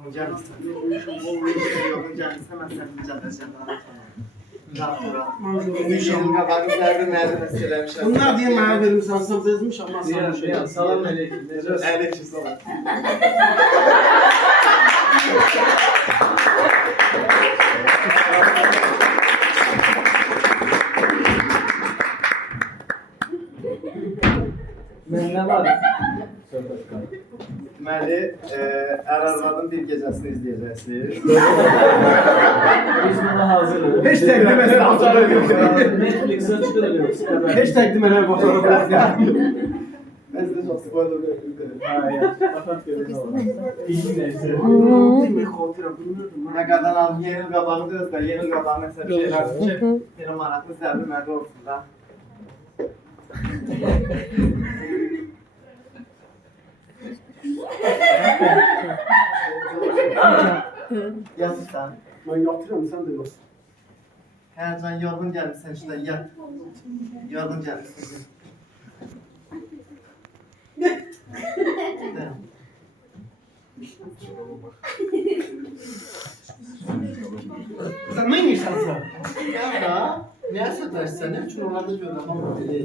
Yorğun gəlirsən. Yorğun gəlirsən, mən səni cədəcəm. Uşağın qabağını zərbi mərdi nəsə eləmişəm. Bunlar diye mənə vermişsən, sən bezmiş amma Diyan, sən diyan, salam aleyküm. Aleyküm salam. Mən nə var? Söhbət qaldı. Deməli, Ər-Arvadın bir gecəsini izləyəcəksiniz. Biz buna hazırıq. Heç təqdim etmə, ancaq Netflix'e çıxırıq. Heç təqdim etmə baxarıq. Mən sizə çox spoiler verirəm. Hayır, bakalım görün olur. İyi neyse. Demək xatirə bilmirdim. Nə qədər alım, yeni il qabağını da, yeni il qabağını nəsə bir şeylər ki, bir maraqlı zərbi mərdi olsun da. Yatırsan. Mən yatıram, sən də yox. Hə, can yorğun gəlmişsən işte, yat. Yorğun gəlmişsən. Sən nə edirsən sən? Ya da, niyə sötərsən? Ne üçün onlarda görürəm, amma belə.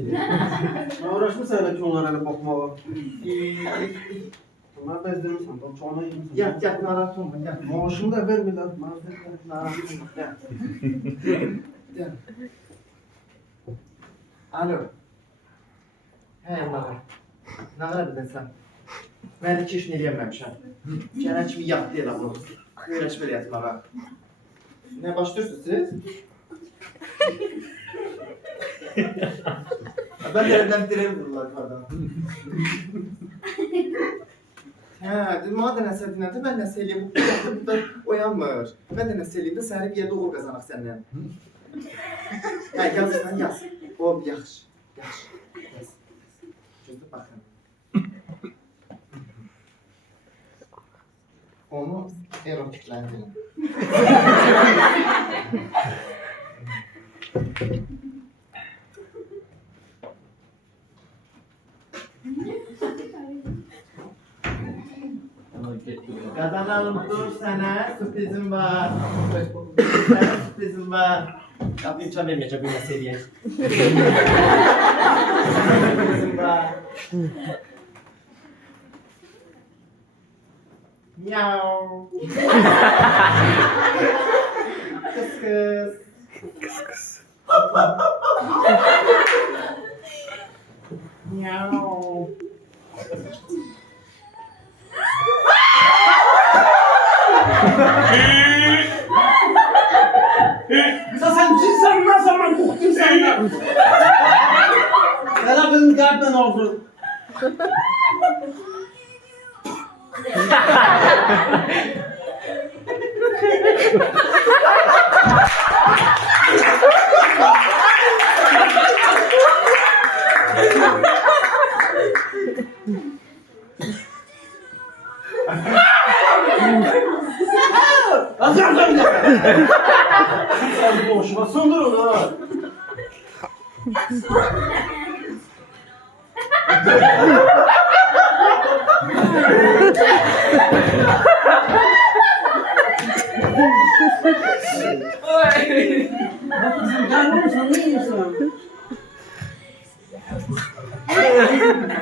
Mən uğraşmışsan elə ki onlara elə baxmağa. Mən bezdirmişsən, bax çoğuna yiymişsən. Yat, yat, narahat olma, yat. Maaşımı da vermirlər, mazdır. Narahat olma, yat. Yat. Alo. Hə, Nara. Nara dedin sən? Mən iki işini eləyəməmişəm. Gələn kimi yat deyil abla. Öyrəşmə yatmağa. Nə başlayırsınız siz? Ben yerden direğe vururlar yukarıdan. Hə, madem nəsə dinlədi, mən nəsə eləyəm, bu burada oyanmır. Mən də nəsə eləyəm də səhəri bir yerdə uğur qazanaq səndən. Hə, yazırsan, yaz. O, yaxşı, yaxşı, yaz. Gözdə baxın. Onu erotikləndirin. Qazanalım, dur sənə sürprizim var. Sənə sürprizim var. Qapı imkan verməyəcək bir nəsə eləyək. Sürprizim var. Miau. Kıs kıs. Kıs kıs. Miau. Kısa sen cinsen ne zaman korktun sen ya? Hele benim kalpten olsun. Azar sen boşuna söndür onu ha. Gel oğlum sen ne yiyorsun?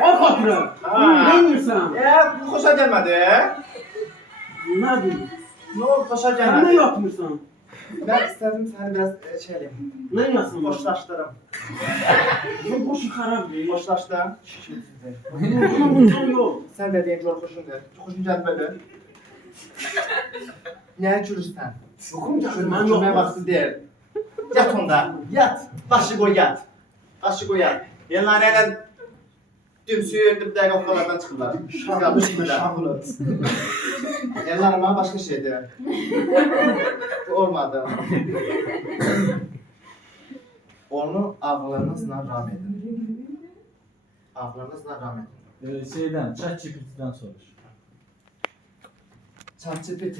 Al fakirə. Ne yiyorsun? Bu xoşa gəlmədi. Ne bileyim? Ne oldu, xoşa Sen ne gəlmədi. yapmışsın? Ben istedim səni biraz şey eləyim. Ne yapıyorsun? Boşlaşdırım. Çok boşu xarab değil. Boşlaşdım. Şişirsiz. Yok. Sən də deyin, çox xoşundur. Çox xoşun gəlmədi. Nəyə gülürsən? Yoxum gəldi. Mən gülməyə vaxtı deyil. Yat onda, yat. Başı qoy yat. Başı qoy yat. Yanları elə dümsüyür, bir dəqiqə oxulardan çıxırlar. Qalmış kimlər. Yanları bana başqa şeydir. Bu olmadı. Onu ağlarınızla ram edin. Ağlarınızla ram edin. Şeyden, ChatGPT'den soruş. ChatGPT.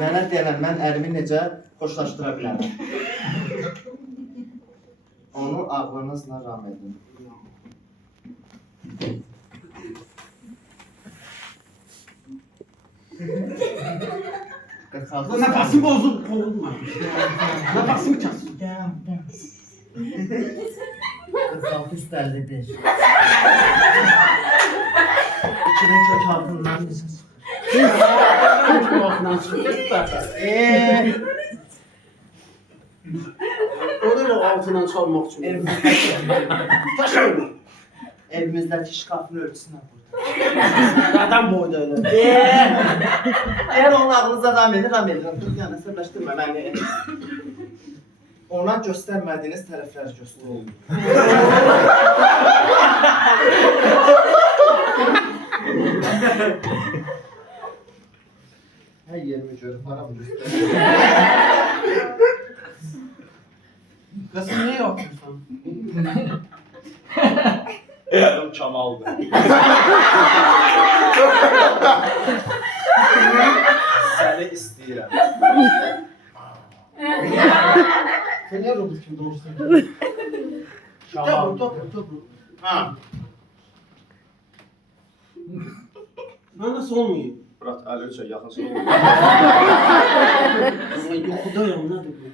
Mənə deyilən, mən ərimi necə xoşlaşdıra bilərəm. Onu ağlarınızla ram edin. 46. Bu nefesim bozuldu. Nefesimi kes. 46 üstəllidir. İkinin kök altından necə Altından çıktı. O da o altından çalmak için. Evimizdəki şkafın ölçüsünə burada. Adam boyda öyle. Eğer onun ağlınıza ram edirəm. Dur, yəni əsəbləşdirmə məni. Ona göstərmədiyiniz tərəfləri göstərin. Hər yerimi görüb, paramı göstərin. Resim ne yapıyorsun? Adım Kamal'dır. Səni istəyirəm. Sen ne robot kim doğru söylüyorsun? Kamal. Topu. Ha. Ben nasıl olmayayım? Murat Ali Ölçə yaxın sonra. Ben yokudayım ne dedi?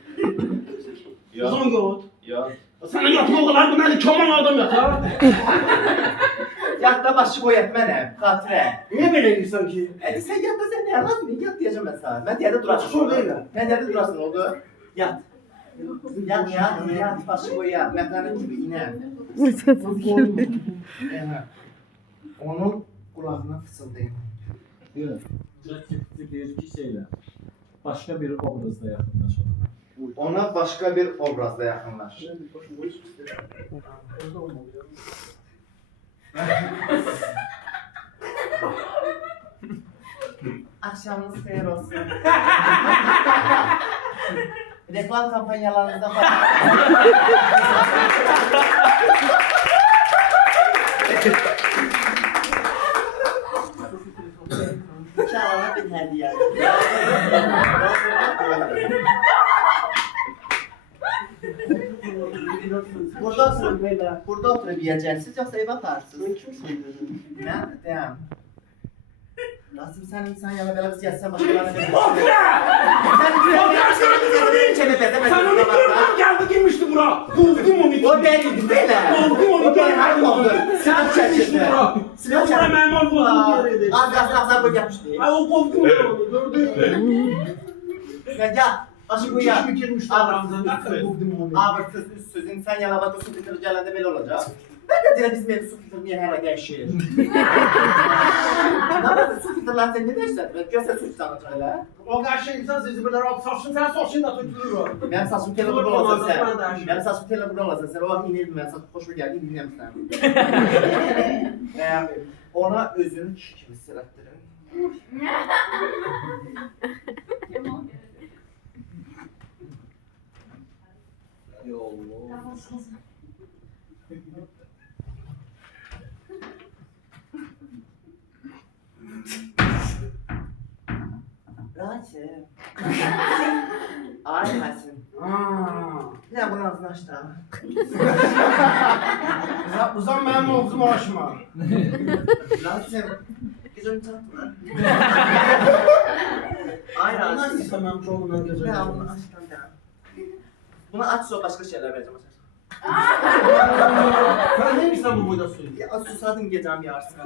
O Ya. zaman yok. Ya. Sana yatma oğlan bu ne çoban adam yatar. Yatda başı qoy etmənəm, xatirə. Niye böyle insan ki? Sən yatda sən nə yazmı? Yat deyəcəm mən sana. Mən deyəndə durasın. Sol deyil. Mən deyəndə durasın, oldu? Yat. Yat, başı qoy yat. Mətəni kimi inəm. Onun qulağına fısıldayın. Diyor. ChatGPT deyir ki şeyle. Başka bir obrazda yakınlaşalım. Ona başqa bir obrazda yaxınlaş. Akşamınız xeyir olsun. Reklam kampanyalarınızda falan. Çalana bir hediye. Burada oturub yiyəcəksiniz, yoxsa evə aparırsınız? Ben kimsin dedim. Nə? Deyəm. Rasim, sən insan yana belə biz yətsən başqalarına belə. Sen onu gördün geldi girmişti bura. Kovdum onu. O deyildi, belə. Kovdum onu. O deyil, hər oldu. Sen çekmiştin bura. Silah Bura çəkdi. memur bozuldu yeriydi. Az qoy yapmışdı. Ay o kovdum onu. Gördün. Ya, başı qoy ya. Kimi girmişti aramıza. Ne kovdum onu. Ağırsız, üstsüz, insan yalabada su bitir gələndə belə olacaq. Ben de deyirəm, bizim ev su filtrniyə hələ dəyişir. Nə var, su filtrləri sən nə deyirsən? Görsən su çıxanacaq elə. O karşı insan sizi burada rahat saçın sen saçın da tutulur o. Mənim saçım telə burada olacaq sən. Mənim saçım telə burada olacaq sən. O vaxt inirdim mən saçım xoşuma gəldi, inirəm sən. Ona özünü kişi kimi sirətdirin. Rasim. Ay Rasim. Ne bunun ağzını açtı ha? Uzan benim omzum başıma. Rasim. Gözüm tatlı. Ay Nasıl Rasim. istemem çoğundan gözüm. Ne bunu açtan da. Bunu aç sonra başka şeyler vereceğim. Sen neymiş lan bu boyda suyu? Ya susadım gecem yarsın.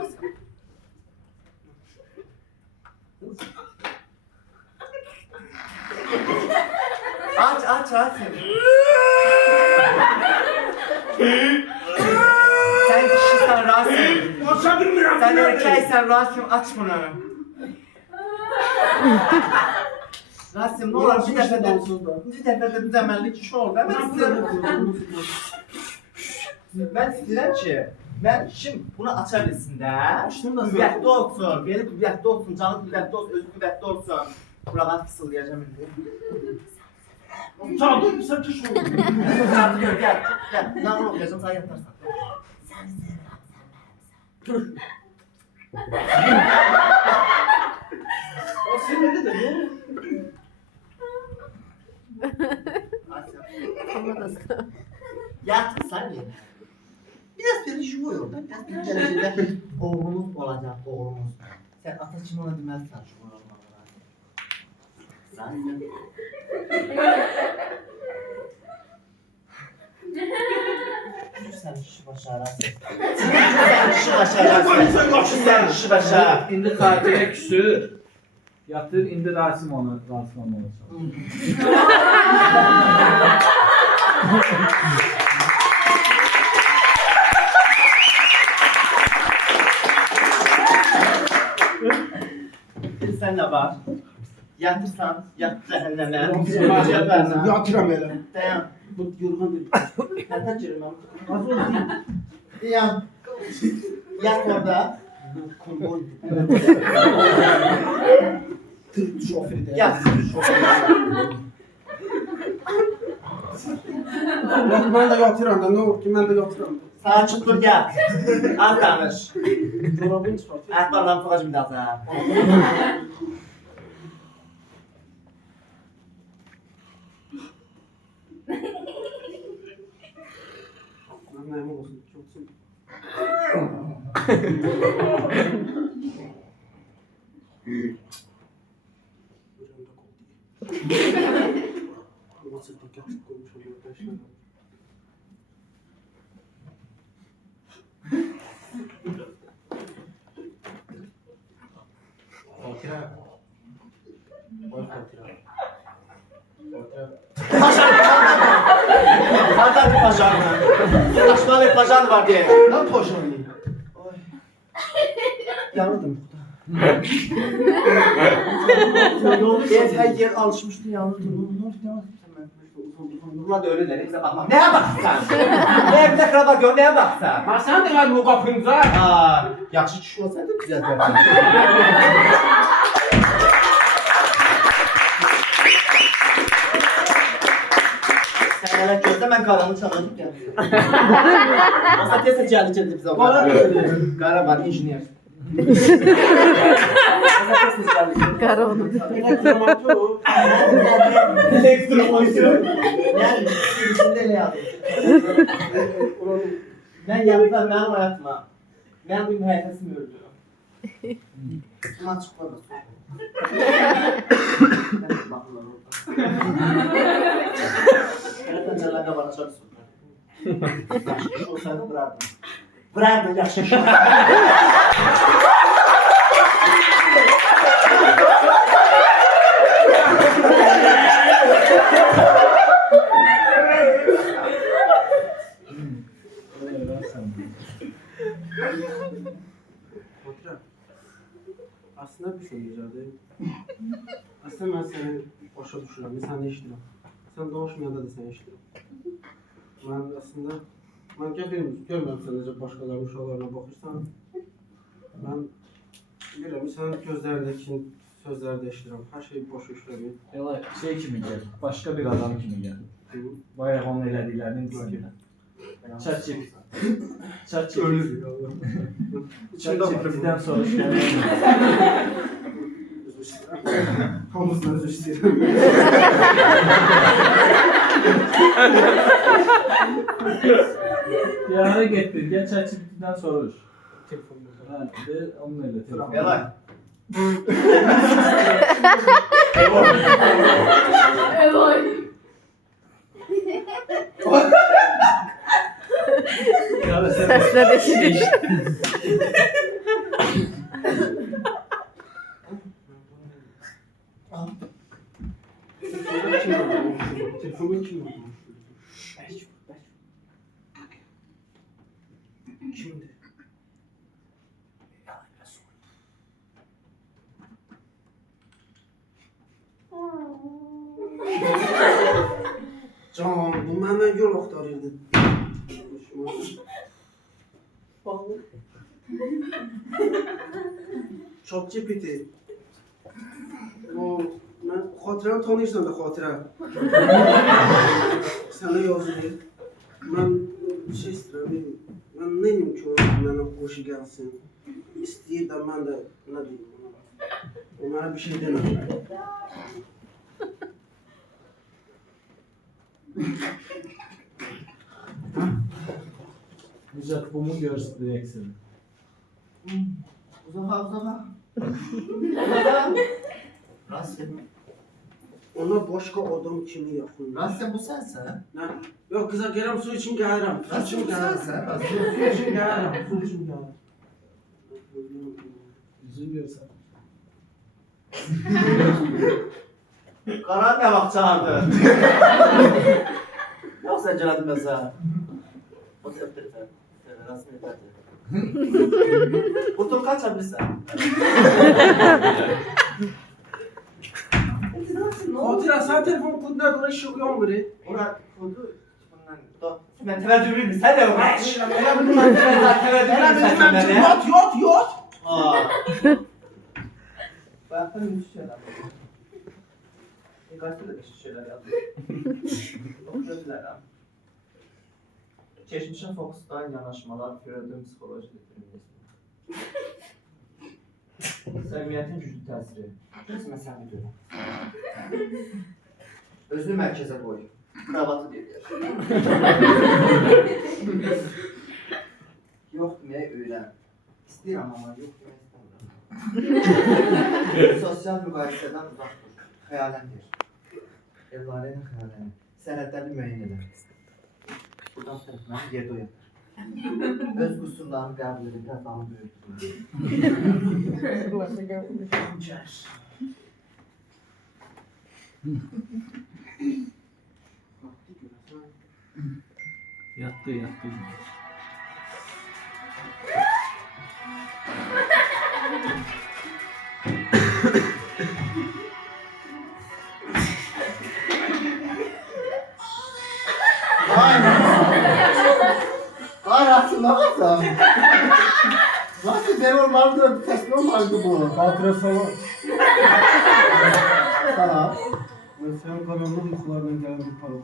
Aç Rasim. Sen kişisin Rasim. Açabilirim. Sen erkeksen Rasim, aç bunu. Rasim, ne olur bir dəfə də düzəməlli kişi ol. Mən istəyirəm ki, mən kişim bunu aça bilsin də. Qüvvətli olsun, beli qüvvətli olsun, canı qüvvətli olsun, özü qüvvətli olsun. Buralar fısıldayacağım indi. Çaldı mı sen kış oldu? Canı gör, gəl. Nağıl oxuyacağım, sana yatarsan. O sinirli de ne? Yatırsan yine. Biraz beni şumuyor. Biraz bir gelecekte oğlumuz olacak, oğlumuz. Sen ata kim ona deməlisən şu oğlumlara. Sen işi başararsın. Sen işi başararsın. Sen işi başar. İndi xatirə küsür. Yatır, indi Rasim ona Rasim olsun. Sen ne var? Yatırsan, yat cehenneme. Yatıram elə. Dayan. Bu yorğan deyil. Neden cürmem? Az oldu değil. Dayan. Yat orada. Konvoy. Tır şoförü de. Yat. Ben de yatıram da ne olur ki ben de yatıram. Saçın dur yat. Az danış. Çorabını çıkart. Ayaklarından tutacağım bir daha. Ben memnun olsun. Çok sevdim. Nasıl dikkat koymuş oluyor arkadaşlar. Fatira. Vay Fatira. Hatta bir pajan var. Aşkına bir pajan var diye. Ne poşanı? Yanıldım. Her yer alışmıştı yanıldım. Bunlar da öyle der. Bize bakma. Neye baksan? Neye bir de krava gör, neye baksan? Ha sen de var bu kapınca. Aa, yaxşı kişi olsaydı güzel dersin. Sen hele gözde ben karanı çalacak ya. Masa teyze geldi geldi bize. Kara var, injiniyer. Kara onu. Elektromotor. Elektromotor. Yani içinde ne yazdı? Ben yapsam ben hayatma. Ben bu hayatımı öldürüyorum. Ama çıkmadı. Ben bakıyorum orada. Hayatın canlarına bana çok sordu. Yaxşı olsaydı bırakdım. Bırakdım yaxşı. Fatira. Aslında bir şey diyeceğim. Aslında ben seni başa düşürəm, sən nə işləyirəm. Sən doğuşmayanda da sən işləyirəm. Mən aslında, mən görmürəm sən necə başqalarının uşaqlarına baxırsan. Mən bilirəm, sən gözlərindəki sözləri də işləyirəm. Hər şey boş işləmir. Elə şey kimi gəl, başqa bir adam kimi gəl. Bayaq onun elədiklərinin içində. ChatGPT-dən soruşmalı. Hamısını özür istəyirəm. Yarına getdir, gəl ChatGPT-dən soruş. Telefonum. Hə, de, onun elə telefon. Yalay. Sesle deşidir. Telefonum kim oldu? Kimdi? Can, bu məndən yol axtarırdı. ChatGPT. Mən xatirəmi tanıyırsan da xatirə. Sənə yazılır. Mən bir şey istəyirəm. Mən nə edeyim ki, o mənə xoşu gəlsin. İstəyir də mən də nə deyim ona. O mənə bir şey demədi. Necət bunu göstərəcəksən. Uzağa. Uzağa. Rast gelme. Ona başka adam kimi yaxın? Rasim bu sensən? Nə? Yox, qıza gələm, su için gəlirəm. Su Rasim için bu gəlirəm. sensən? Rasim. Su için gəlirəm, su için gəlirəm. Yüzün görsen. Qaran nə vaxt çağırdı? Yoxsa gəldim məsələn. O təbdir. Rasim təbdir. Otur kaç bilirsən? Otur, sən telefon koduna doğru işıq yanmır. Ora kodu bundan da mən təvəccüh bilmirəm. Sən də yox. Elə bildim mən yot, yot, yot. Bakın üç şeyler. Kaçta da beş şeyler yazdım. Okuyorlar ha. Geçmişin fokustan yanaşmalar, Freud'un psikoloji determinizmi. Səmimiyyətin güclü təsiri. Biz məsələni görək. Özünü mərkəzə qoy. Kravatı deyir. Yox deməyə öyrən. İstəyirəm amma yox demək istəmirəm. Sosial müqayisədən uzaq dur. Xəyaləndir. Elvarənin xəyaləni. Sənədləri müəyyən edər. Buradan tərəfdən yerdə oyanır. Öz qüsurlarını qəbul edib təzamı böyütür. Yattı yattı. Rasim, nə baxsan? Rasim, ben olmalıdır, təsmin olmalıdır bu. Xatirə sala. Sana. Mən sənin qaranlıq yuxularla gələn bir parol.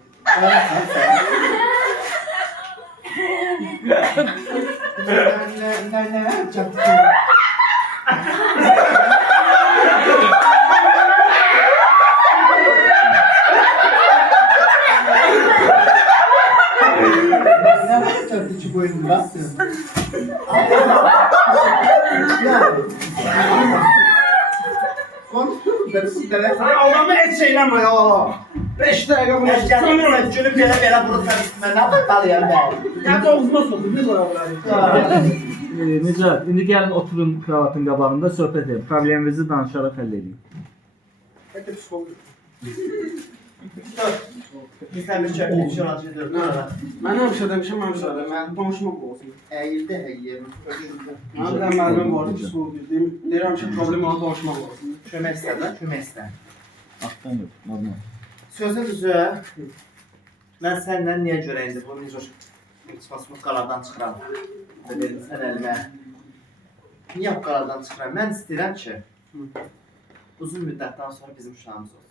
Ne yapacaksın? Ne yapacaksın ki bu oyunu Rasim? Konuşuyoruz da bu telefon. Adamı et şeyləmə ya. 5 dəqiqə bunu Sonra gülüp belə bunu mən nə baxmalıyam mən? Ya doğuzma soxdu, bir qoyaqlar. Necə? İndi gəlin oturun kravatın qabağında söhbət edin. Probleminizi danışaraq həll edin. Hadi psixolog. Bizden bir şey olacaqdır. Mən həmişə demişəm, mən danışmaq olsun. Əyildə həyir. Mən bir müəllimim vardı, psixolog. Deyirəm ki, problem ona danışmaq olsun. Kömək istər, kömək istər. Altdan yox, normal. Sözün düzü, mən səndən niyə görə indi bu necə qaladan çıxıram? Dedim sən əlimə. Niyə bu qaladan çıxıram? Mən istəyirəm ki, uzun müddətdən sonra bizim uşağımız olsun.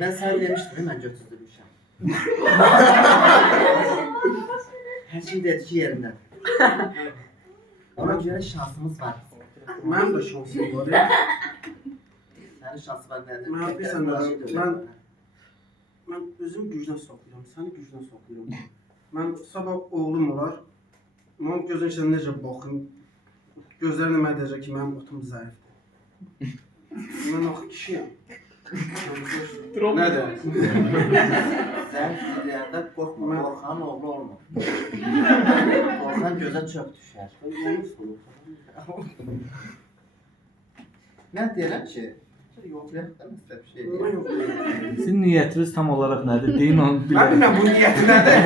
Mən sənə demişdim, mən götürdürmüşəm. Hər şey dedi ki, yerində. Ona görə şansımız var. Mənim də şansım var. Sənin şansı var nədir? Mən bilirsən, mən özüm gücdən saxlayıram, səni gücdən saxlayıram. Mən sabah oğlum olar, mən gözün içində necə baxım, gözlərinə mənə deyəcək ki, mənim otum zəifdir. Mən axı kişiyəm. Nədir? Sən deyəndə qorxma, qorxan oğlu olma. Qorxan gözə çöp düşər. Mən deyirəm ki, yoxlayaq da məsələ bir şey deyəm. Sizin niyyətiniz tam olaraq nədir? Deyin onu Mən bilək. bilmirəm bu niyyəti nədir.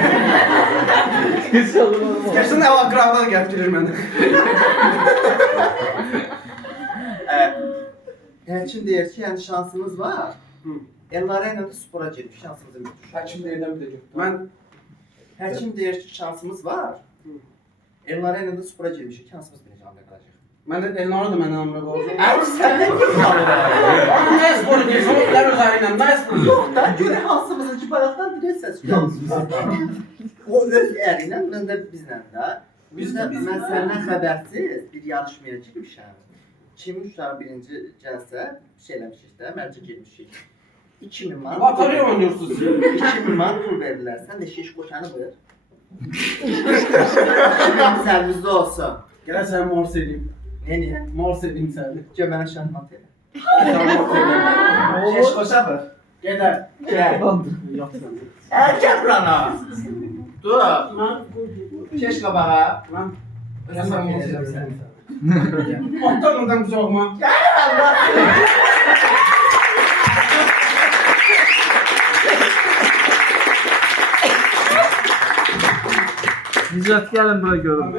Gəlsən əvvəl qıraqlar gətirir mənə. Həkim deyir ki, yəni şansınız var. Elvara ilə də spora gedib, şansınızı bitir. Həkim deyirəm bir də. Mən Həkim deyir ki, şansımız var. Elvara ilə də spora gedib, şansımız birinci anda qalacaq. mən də Elnara da məndən əmrə qalacaq. Əli sən nə qorxalır? Nə sporu deyirsən, onlar üzərindən, nə sporu Yox da, görə hansımızın ki, bayaqdan deyirsən şansımız. O öz əri ilə, mən də bizlə də. Mən səndən xəbərsiz bir yarışmaya girmişəm. Kimin uşağı birinci gəlsə, şey eləmişik də, mərcə girmişik. 2000 manat. Atari oynuyorsunuz. 2000 manat pul verirlər. Sən də şiş qoşanı ver. Sen bizde olsun. Gəl səni mors edeyim. Ne niye? Mors edeyim səni. Gel bana şahmat elə. Səni mors edeyim. Keş koşabır. Gedər. Gel. Yox sən. Gel burana. Dur. Mən Keş qabağa. mən Özüm səni mors edeceğim edeyim səni. səni. Atdan oradan qucağıma. Nicat gəlin bura görün.